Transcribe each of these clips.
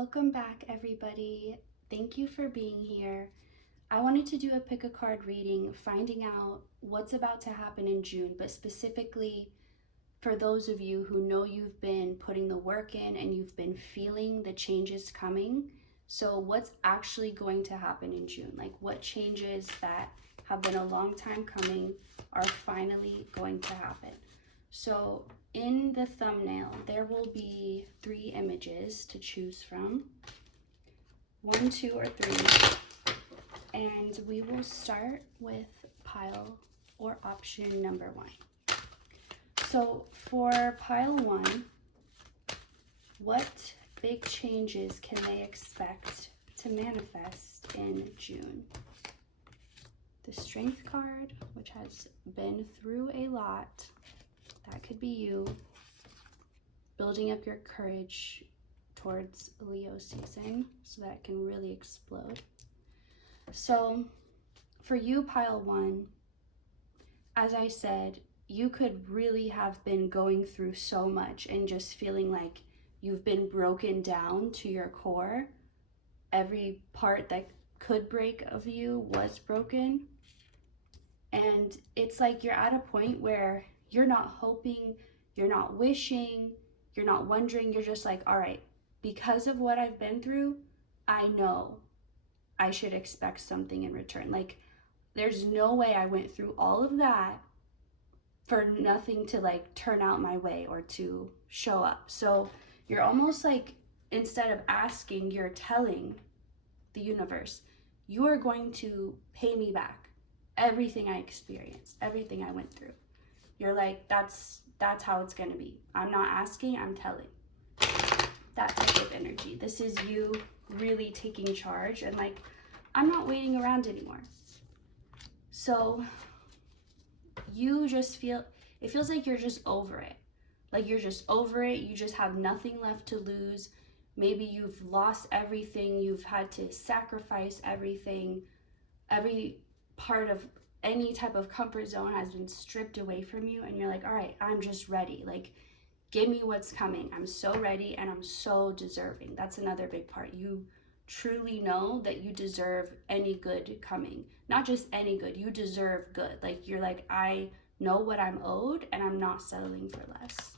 Welcome back, everybody. Thank you for being here. I wanted to do a pick a card reading, finding out what's about to happen in June, but specifically for those of you who know you've been putting the work in and you've been feeling the changes coming. So, what's actually going to happen in June? Like, what changes that have been a long time coming are finally going to happen? So, in the thumbnail, there will be 3 images to choose from, 1, 2, or 3, and we will start with pile or option number 1. So for pile 1, what big changes can they expect to manifest in June? The Strength card, which has been through a lot. That could be you building up your courage towards Leo season so that it can really explode. So for you, pile 1, as I said, you could really have been going through so much and just feeling like you've been broken down to your core. Every part that could break of you was broken. And it's like you're at a point where you're not hoping, you're not wishing, you're not wondering, you're just like, all right, because of what I've been through, I know I should expect something in return. Like, there's no way I went through all of that for nothing to like turn out my way or to show up. So you're almost like, instead of asking, you're telling the universe, you are going to pay me back everything I experienced, everything I went through. You're like, that's how it's going to be. I'm not asking, I'm telling. That type of energy. This is you really taking charge and like, I'm not waiting around anymore. So you just feel, it feels like you're just over it. Like you're just over it. You just have nothing left to lose. Maybe you've lost everything. You've had to sacrifice everything. Every part of any type of comfort zone has been stripped away from you. And you're like, all right, I'm just ready. Like, give me what's coming. I'm so ready and I'm so deserving. That's another big part. You truly know that you deserve any good coming. Not just any good, you deserve good. Like, you're like, I know what I'm owed and I'm not settling for less.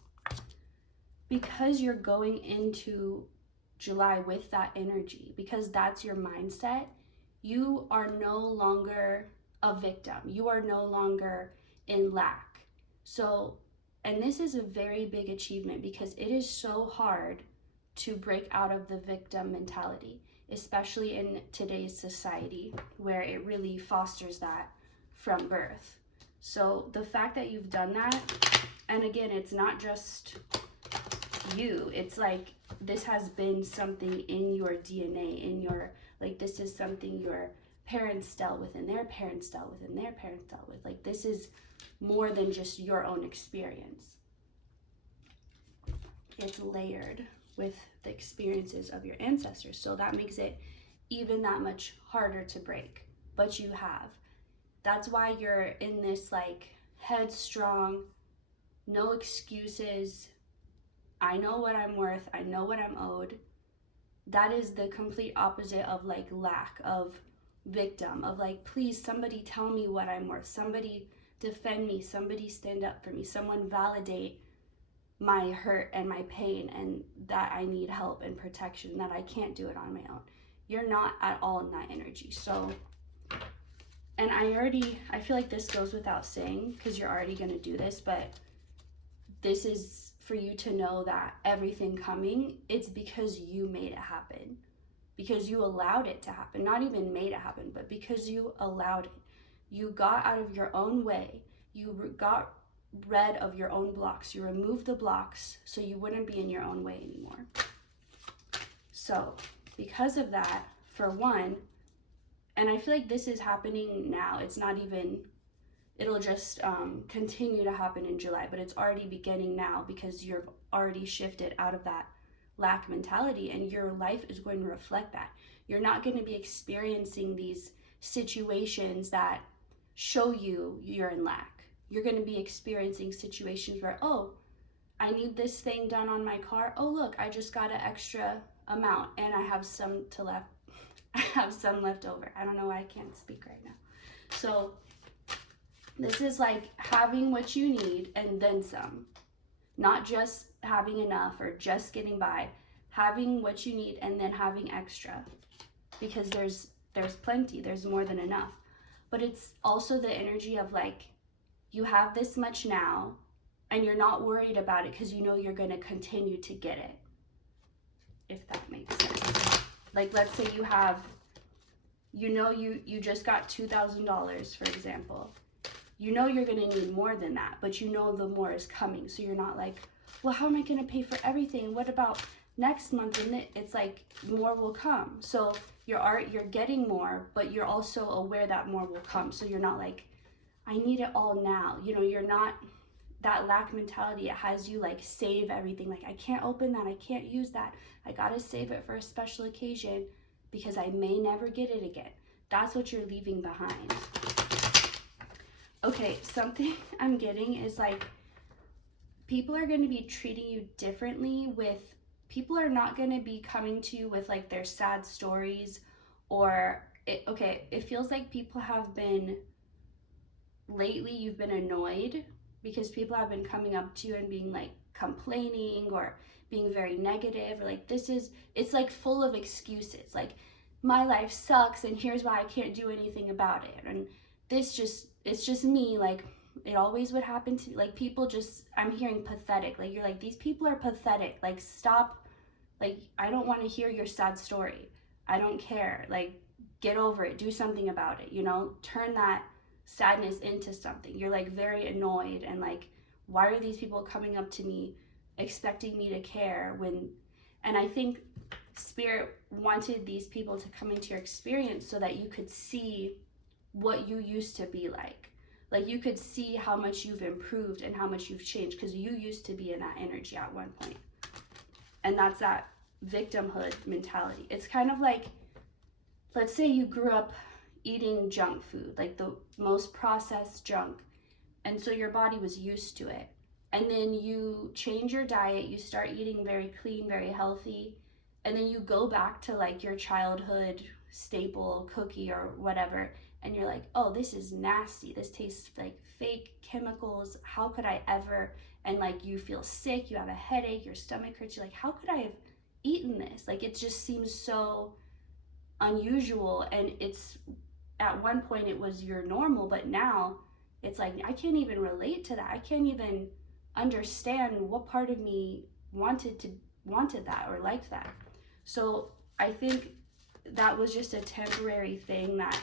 Because you're going into July with that energy, because that's your mindset, you are no longer a victim. You are no longer in lack. So, and this is a very big achievement because it is so hard to break out of the victim mentality, especially in today's society where it really fosters that from birth. So the fact that you've done that, and again, it's not just you, it's like this has been something in your DNA, in your, like, this is something your parents dealt with and their parents dealt with and their parents dealt with. Like, this is more than just your own experience. It's layered with the experiences of your ancestors. So that makes it even that much harder to break. But you have. That's why you're in this like headstrong, no excuses. I know what I'm worth. I know what I'm owed. That is the complete opposite of like lack, of victim, of like, please somebody tell me what I'm worth. Somebody defend me. Somebody stand up for me. Someone validate my hurt and my pain and that I need help and protection, that I can't do it on my own. You're not at all in that energy. So, and I feel like this goes without saying because you're already going to do this, but this is for you to know that everything coming, it's because you made it happen. Because you allowed it to happen. Not even made it happen, but because you allowed it. You got out of your own way. You got rid of your own blocks. You removed the blocks so you wouldn't be in your own way anymore. So because of that, for one, and I feel like this is happening now. It's not even, it'll just continue to happen in July, but it's already beginning now because you've already shifted out of that lack mentality and your life is going to reflect that. You're not going to be experiencing these situations that show you you're in lack. You're going to be experiencing situations where, oh, I need this thing done on my car. Oh, look, I just got an extra amount, and I have some to left. I have some left over. I don't know why I can't speak right now. So this is like having what you need and then some. Not just having enough or just getting by. Having what you need and then having extra. Because there's plenty. There's more than enough. But it's also the energy of like, you have this much now and you're not worried about it because you know you're going to continue to get it. If that makes sense. Like, let's say you have, you know, you just got $2,000, for example. You know you're going to need more than that, but you know the more is coming. So you're not like, well, how am I going to pay for everything? What about next month? And it's like more will come. So you're getting more, but you're also aware that more will come. So you're not like, I need it all now. You know, you're not that lack mentality. It has you like save everything. Like, I can't open that. I can't use that. I got to save it for a special occasion because I may never get it again. That's what you're leaving behind. Okay, something I'm getting is like, people are going to be treating you differently with, people are not going to be coming to you with like their sad stories or, it feels like people have been, lately you've been annoyed because people have been coming up to you and being like complaining or being very negative or like it's like full of excuses. Like, my life sucks and here's why I can't do anything about it. And it's just me. Like, it always would happen to me. Like, people just, I'm hearing pathetic. Like, you're like, these people are pathetic. Like, stop. Like, I don't want to hear your sad story. I don't care. Like, get over it. Do something about it, you know? Turn that sadness into something. You're like very annoyed and like, why are these people coming up to me expecting me to care when, and I think Spirit wanted these people to come into your experience so that you could see what you used to be like. Like, you could see how much you've improved and how much you've changed because you used to be in that energy at one point. And that's that victimhood mentality. It's kind of like, let's say you grew up eating junk food, like the most processed junk, and so your body was used to it. And then you change your diet, you start eating very clean, very healthy, and then you go back to like your childhood staple cookie or whatever, and you're like, oh, this is nasty, this tastes like fake chemicals, how could I ever? And like, you feel sick, you have a headache, your stomach hurts, you're like, how could I have eaten this? Like, it just seems so unusual. And it's, at one point it was your normal, but now it's like, I can't even relate to that. I can't even understand what part of me wanted that or liked that. So I think that was just a temporary thing that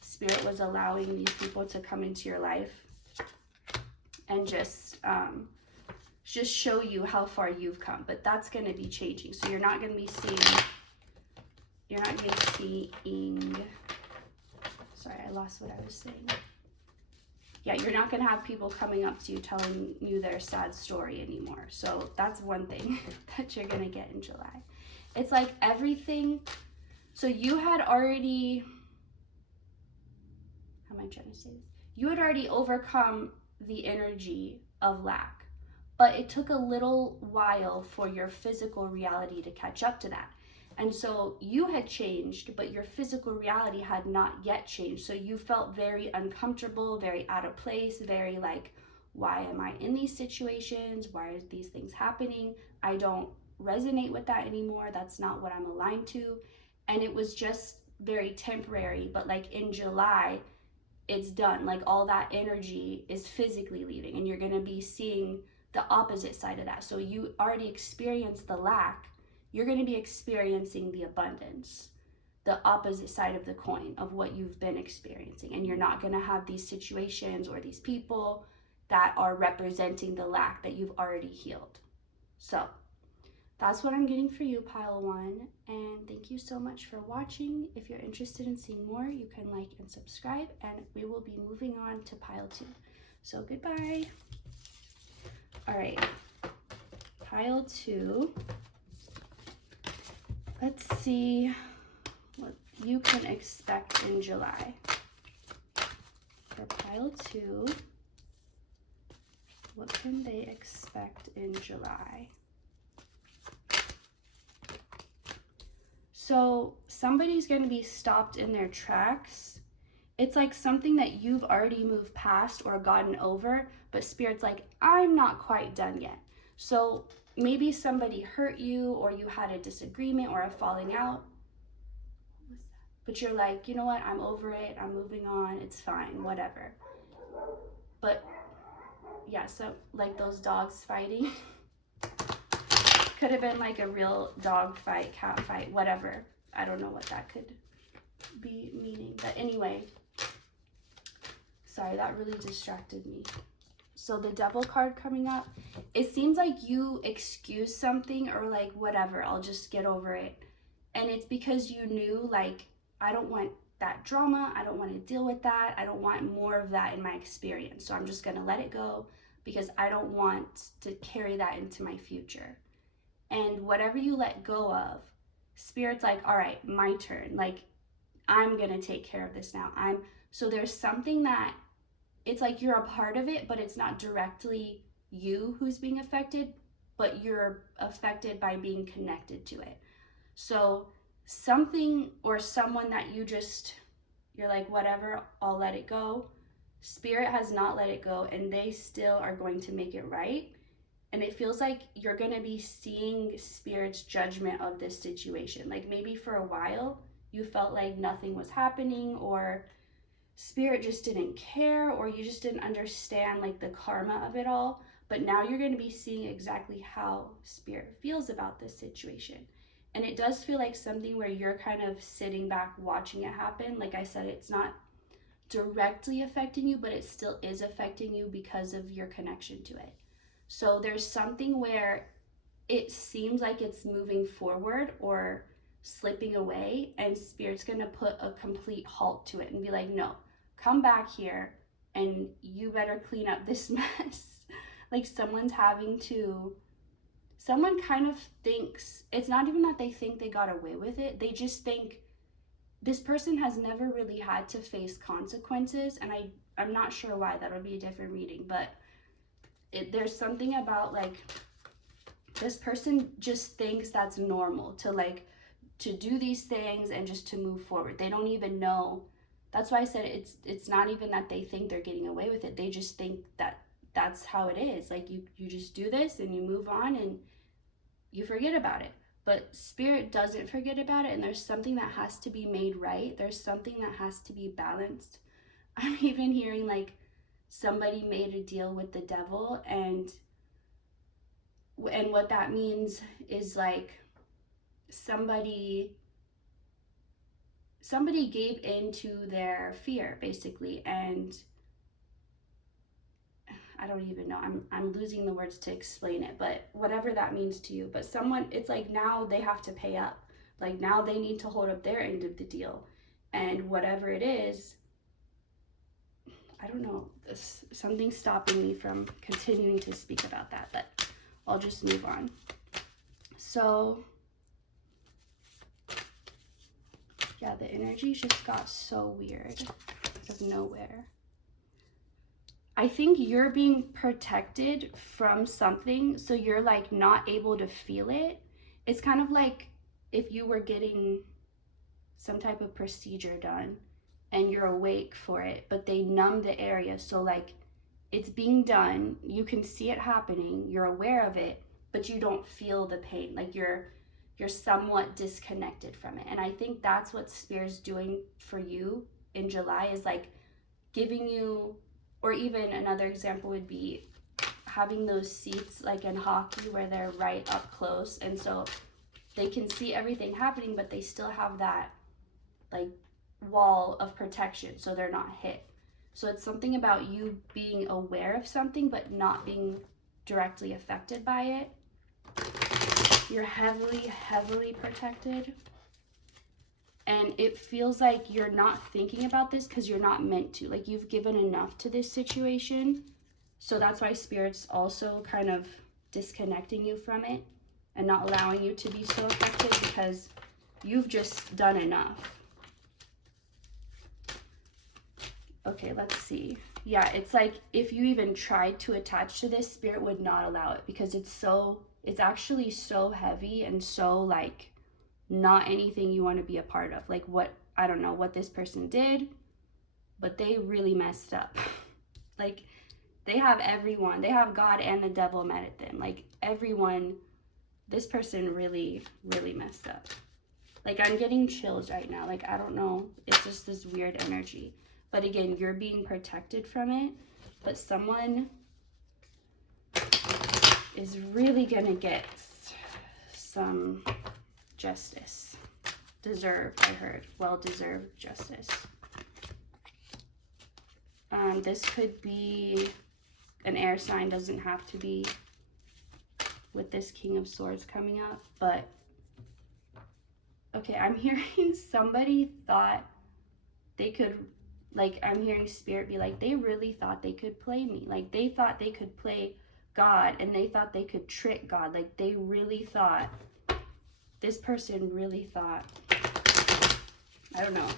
Spirit was allowing these people to come into your life and just show you how far you've come. But that's going to be changing. So you're not going to be seeing, sorry, I lost what I was saying. Yeah, you're not going to have people coming up to you telling you their sad story anymore. So that's one thing that you're going to get in July. It's like everything. So you had already, how am I trying to say this? You had already overcome the energy of lack, but it took a little while for your physical reality to catch up to that. And so you had changed, but your physical reality had not yet changed. So you felt very uncomfortable, very out of place, very like, why am I in these situations? Why are these things happening? I don't resonate with that anymore. That's not what I'm aligned to. And it was just very temporary. But like in July, it's done. Like, all that energy is physically leaving, and you're going to be seeing the opposite side of that. So you already experienced the lack. You're going to be experiencing the abundance, the opposite side of the coin of what you've been experiencing. And you're not going to have these situations or these people that are representing the lack that you've already healed. So that's what I'm getting for you, pile one. And thank you so much for watching. If you're interested in seeing more, you can like and subscribe, and we will be moving on to pile two. So goodbye. All right, pile two. Let's see what you can expect in July. For pile two, what can they expect in July? So somebody's going to be stopped in their tracks. It's like something that you've already moved past or gotten over, but Spirit's like, I'm not quite done yet. So maybe somebody hurt you, or you had a disagreement or a falling out, but you're like, you know what, I'm over it, I'm moving on, it's fine, whatever. But yeah, so like those dogs fighting. Could have been like a real dog fight, cat fight, whatever. I don't know what that could be meaning. But anyway, sorry, that really distracted me. So the Devil card coming up, it seems like you excuse something or like, whatever, I'll just get over it. And it's because you knew, like, I don't want that drama. I don't want to deal with that. I don't want more of that in my experience. So I'm just going to let it go because I don't want to carry that into my future. And whatever you let go of, Spirit's like, all right, my turn. Like, I'm going to take care of this now. So there's something that it's like you're a part of it, but it's not directly you who's being affected, but you're affected by being connected to it. So something or someone that you're like, whatever, I'll let it go. Spirit has not let it go, and they still are going to make it right. And it feels like you're going to be seeing Spirit's judgment of this situation. Like maybe for a while you felt like nothing was happening, or Spirit just didn't care, or you just didn't understand like the karma of it all. But now you're going to be seeing exactly how Spirit feels about this situation. And it does feel like something where you're kind of sitting back watching it happen. Like I said, it's not directly affecting you, but it still is affecting you because of your connection to it. So there's something where it seems like it's moving forward or slipping away, and Spirit's going to put a complete halt to it and be like, no, come back here and you better clean up this mess. Like someone kind of thinks, it's not even that they think they got away with it. They just think this person has never really had to face consequences. And I'm not sure why. That would be a different reading. But there's something about like this person just thinks that's normal to do these things and just to move forward. They don't even know. That's why I said it's not even that they think they're getting away with it. They just think that that's how it is. Like you just do this and you move on and you forget about it. But Spirit doesn't forget about it, and there's something that has to be made right. There's something that has to be balanced. I'm even hearing like somebody made a deal with the devil, and what that means is like somebody gave into their fear basically, and I don't even know, I'm losing the words to explain it, but whatever that means to you. But someone, it's like now they have to pay up. Like now they need to hold up their end of the deal, and whatever it is, I don't know, something's stopping me from continuing to speak about that, but I'll just move on. So yeah, the energy just got so weird out of nowhere. I think you're being protected from something, so you're like not able to feel it. It's kind of like if you were getting some type of procedure done and you're awake for it, but they numb the area. So like it's being done, you can see it happening, you're aware of it, but you don't feel the pain. Like you're somewhat disconnected from it. And I think that's what Spirit's doing for you in July, is like giving you, or even another example would be having those seats like in hockey where they're right up close, and so they can see everything happening, but they still have that like wall of protection so they're not hit. So it's something about you being aware of something but not being directly affected by it. You're heavily protected. And it feels like you're not thinking about this because you're not meant to. Like you've given enough to this situation. So that's why Spirit's also kind of disconnecting you from it and not allowing you to be so affected, because you've just done enough. Okay, let's see. Yeah, it's like if you even tried to attach to this, Spirit would not allow it, because it's actually so heavy and so like not anything you want to be a part of. Like what, I don't know what this person did, but they really messed up. Like they have everyone, they have God and the devil mad at them. Like everyone, this person really, really messed up. Like I'm getting chills right now. Like I don't know, it's just this weird energy. But again, you're being protected from it, but someone is really gonna get some justice. Deserved, I heard. Well-deserved justice. This could be an air sign, doesn't have to be with this King of Swords coming up, but okay, I'm hearing somebody thought they could, like I'm hearing spirit be like, they really thought they could play me. Like they thought they could play God and they thought they could trick God. Like they really thought, this person really thought, I don't know,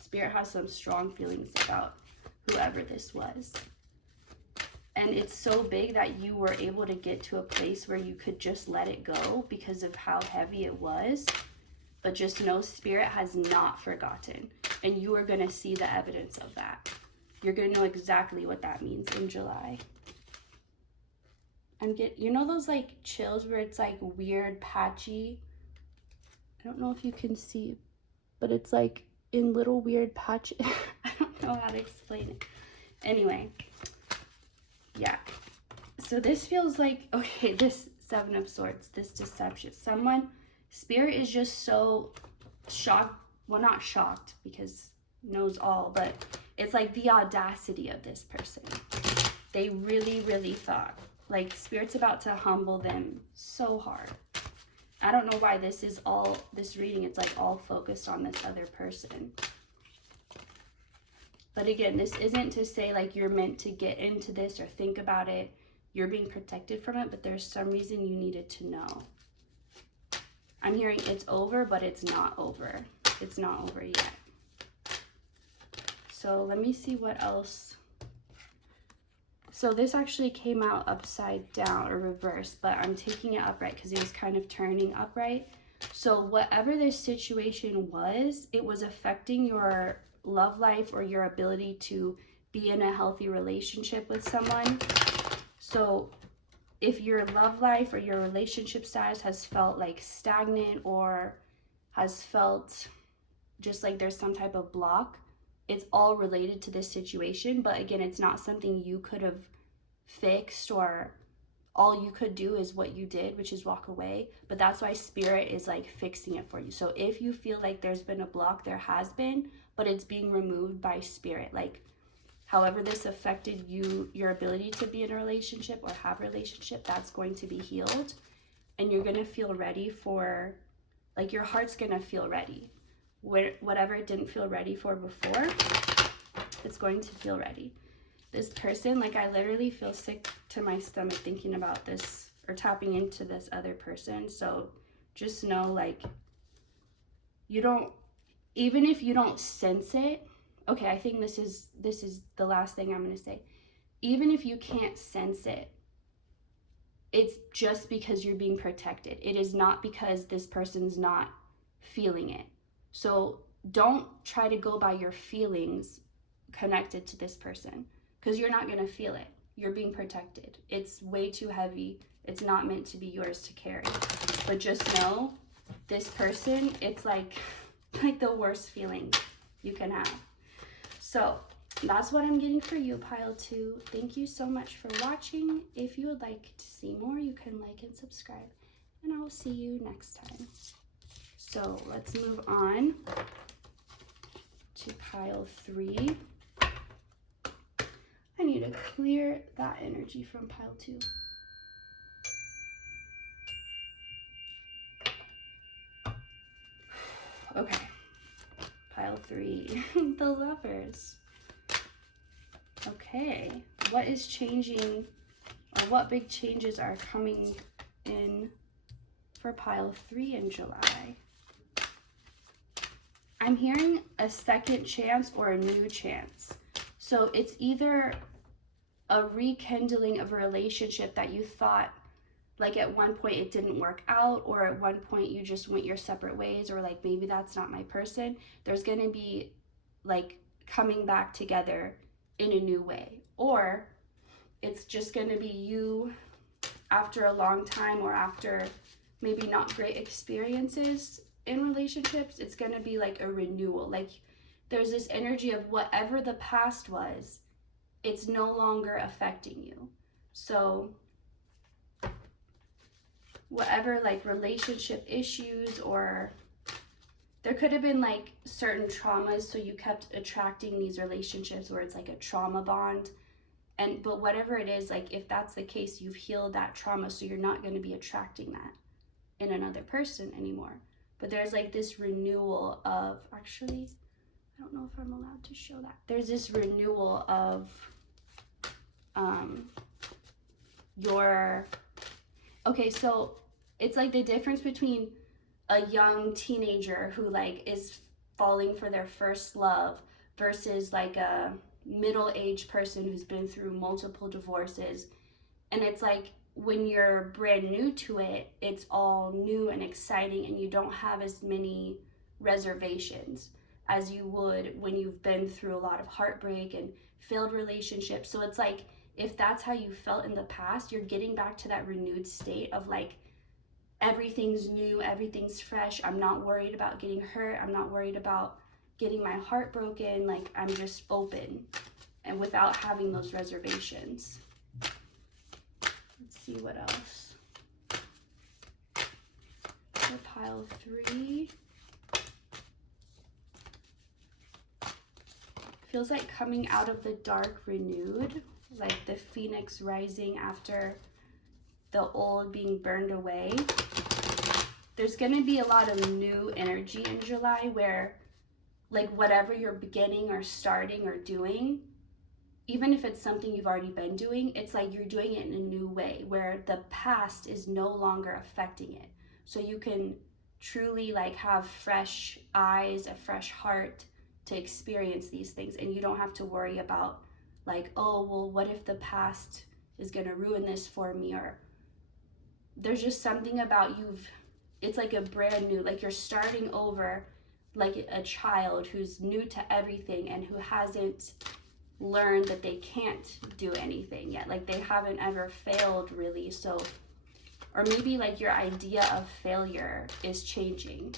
spirit has some strong feelings about whoever this was. And it's so big that you were able to get to a place where you could just let it go because of how heavy it was. But just know spirit has not forgotten. And you are going to see the evidence of that. You're going to know exactly what that means in July. You know those like chills where it's like weird, patchy? I don't know if you can see, but it's like in little weird patches. I don't know how to explain it. Anyway, yeah. So this feels like, okay, this Seven of Swords, this deception. Spirit is just so shocked. Well, not shocked because knows all, but it's like the audacity of this person. They really, really thought. Like Spirit's about to humble them so hard. I don't know why this reading, it's like all focused on this other person. But again, this isn't to say like you're meant to get into this or think about it. You're being protected from it, but there's some reason you needed to know. I'm hearing it's over, but it's not over. It's not over yet. So let me see what else. So this actually came out upside down or reversed, but I'm taking it upright because it was kind of turning upright. So whatever this situation was, it was affecting your love life or your ability to be in a healthy relationship with someone. So if your love life or your relationship status has felt like stagnant or has felt just like there's some type of block, it's all related to this situation. But again, it's not something you could have fixed, or all you could do is what you did, which is walk away. But that's why spirit is like fixing it for you. So if you feel like there's been a block, there has been, but it's being removed by spirit. Like however this affected your ability to be in a relationship or have a relationship, that's going to be healed. And you're going to feel ready for, like your heart's going to feel ready. Whatever it didn't feel ready for before, it's going to feel ready. This person, like I literally feel sick to my stomach thinking about this or tapping into this other person. So just know, like, even if you don't sense it, okay, I think this is the last thing I'm going to say. Even if you can't sense it, it's just because you're being protected. It is not because this person's not feeling it. So don't try to go by your feelings connected to this person, because you're not going to feel it. You're being protected. It's way too heavy. It's not meant to be yours to carry. But just know, this person, it's like the worst feeling you can have. So that's what I'm getting for you, pile 2. Thank you so much for watching. If you would like to see more, you can like and subscribe. And I will see you next time. So let's move on to pile 3. I need to clear that energy from pile 2. Okay, pile 3, the Lovers. Okay, what is changing, or what big changes are coming in for pile 3 in July? I'm hearing a second chance or a new chance. So it's either a rekindling of a relationship that you thought, like at one point it didn't work out, or at one point you just went your separate ways, or like maybe that's not my person, there's going to be like coming back together in a new way. Or it's just going to be you after a long time, or after maybe not great experiences in relationships, it's going to be like a renewal. Like there's this energy of whatever the past was, it's no longer affecting you. So whatever like relationship issues, or there could have been like certain traumas, so you kept attracting these relationships where it's like a trauma bond. And but whatever it is, like if that's the case, you've healed that trauma, so you're not going to be attracting that in another person anymore. But there's like this renewal of, actually, I don't know if I'm allowed to show that. There's this renewal of your, okay, so it's like the difference between a young teenager who like is falling for their first love versus like a middle-aged person who's been through multiple divorces. And it's like when you're brand new to it, it's all new and exciting, and you don't have as many reservations as you would when you've been through a lot of heartbreak and failed relationships. So it's like, if that's how you felt in the past, you're getting back to that renewed state of like, everything's new, everything's fresh, I'm not worried about getting hurt, I'm not worried about getting my heart broken, like I'm just open and without having those reservations. Let's see what else. For pile 3. Feels like coming out of the dark renewed, like the phoenix rising after the old being burned away. There's going to be a lot of new energy in July where like whatever you're beginning or starting or doing, even if it's something you've already been doing, it's like you're doing it in a new way where the past is no longer affecting it. So you can truly like have fresh eyes, a fresh heart to experience these things, and you don't have to worry about like, oh, well, what if the past is going to ruin this for me? Or there's just something about it's like a brand new, like you're starting over, like a child who's new to everything and who hasn't learned that they can't do anything yet. Like they haven't ever failed really. So, or maybe like your idea of failure is changing.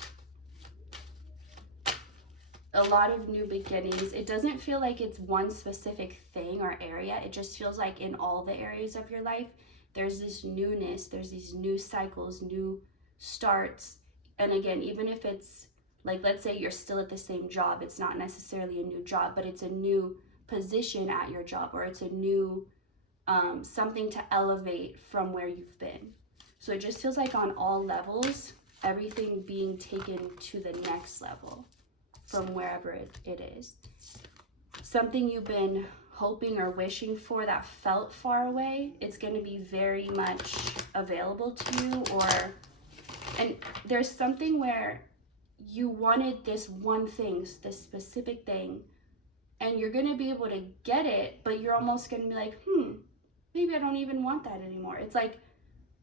A lot of new beginnings. It doesn't feel like it's one specific thing or area. It just feels like in all the areas of your life, there's this newness, there's these new cycles, new starts. And again, even if it's like, let's say you're still at the same job, it's not necessarily a new job, but it's a new position at your job, or it's a new something to elevate from where you've been. So it just feels like on all levels, everything being taken to the next level from wherever it is. Something you've been hoping or wishing for that felt far away, it's going to be very much available to you. And there's something where you wanted this one thing, this specific thing, and you're going to be able to get it, but you're almost going to be like, maybe I don't even want that anymore. It's like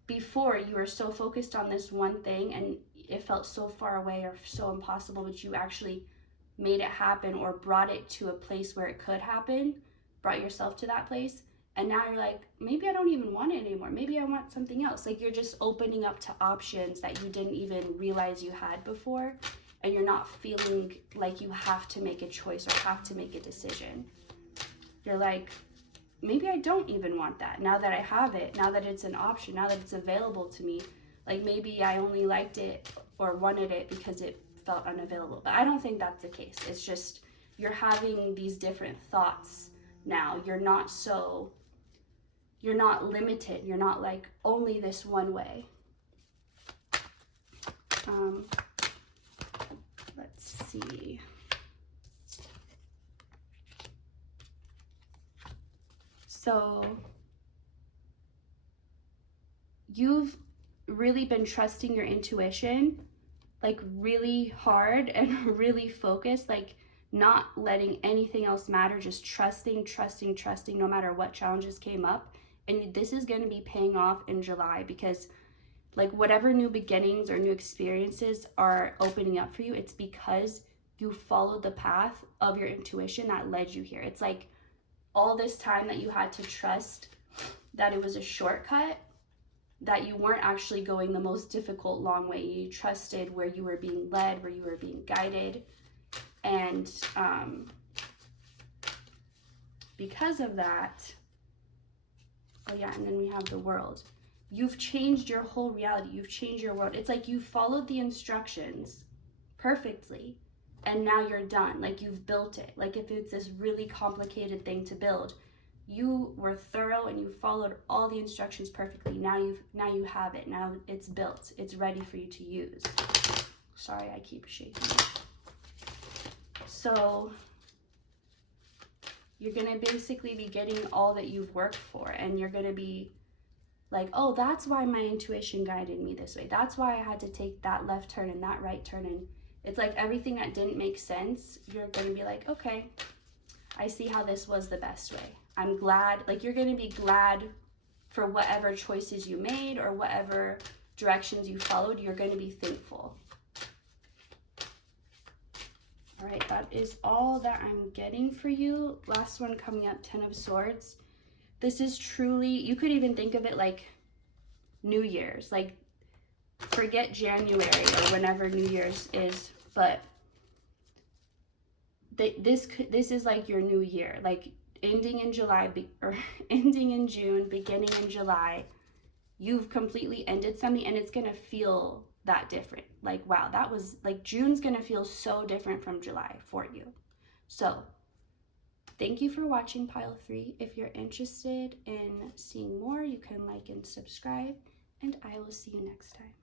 before you were so focused on this one thing and it felt so far away or so impossible, but you actually made it happen or brought it to a place where it could happen, brought yourself to that place. And now you're like, maybe I don't even want it anymore. Maybe I want something else. Like you're just opening up to options that you didn't even realize you had before. And you're not feeling like you have to make a choice or have to make a decision. You're like, maybe I don't even want that. Now that I have it, now that it's an option, now that it's available to me, like maybe I only liked it or wanted it because it felt unavailable. But I don't think that's the case. It's just you're having these different thoughts now. You're not limited. You're not like only this one way. Let's see. So you've really been trusting your intuition, like really hard and really focused, like not letting anything else matter, just trusting no matter what challenges came up. And this is going to be paying off in July, because like whatever new beginnings or new experiences are opening up for you, it's because you followed the path of your intuition that led you here. It's like all this time that you had to trust that it was a shortcut, that you weren't actually going the most difficult long way. You trusted where you were being led, where you were being guided. And because of that, oh yeah, and then we have the world. You've changed your whole reality. You've changed your world. It's like you followed the instructions perfectly, and now you're done. Like you've built it. Like if it's this really complicated thing to build, you were thorough and you followed all the instructions perfectly. Now you have it. Now it's built. It's ready for you to use. Sorry, I keep shaking. So you're going to basically be getting all that you've worked for, and you're going to be like, oh, that's why my intuition guided me this way. That's why I had to take that left turn and that right turn. And it's like everything that didn't make sense, you're going to be like, okay, I see how this was the best way. I'm glad. Like you're going to be glad for whatever choices you made or whatever directions you followed. You're going to be thankful. All right, that is all that I'm getting for you. Last one coming up, 10 of Swords. This is truly, you could even think of it like New Year's. Like forget January or whenever New Year's is, but this is like your new year. Like ending in July or ending in June, beginning in July. You've completely ended something, and it's gonna feel that different. Like, wow, that was like June's gonna feel so different from July for you. So thank you for watching pile 3. If you're interested in seeing more, you can like and subscribe, and I will see you next time.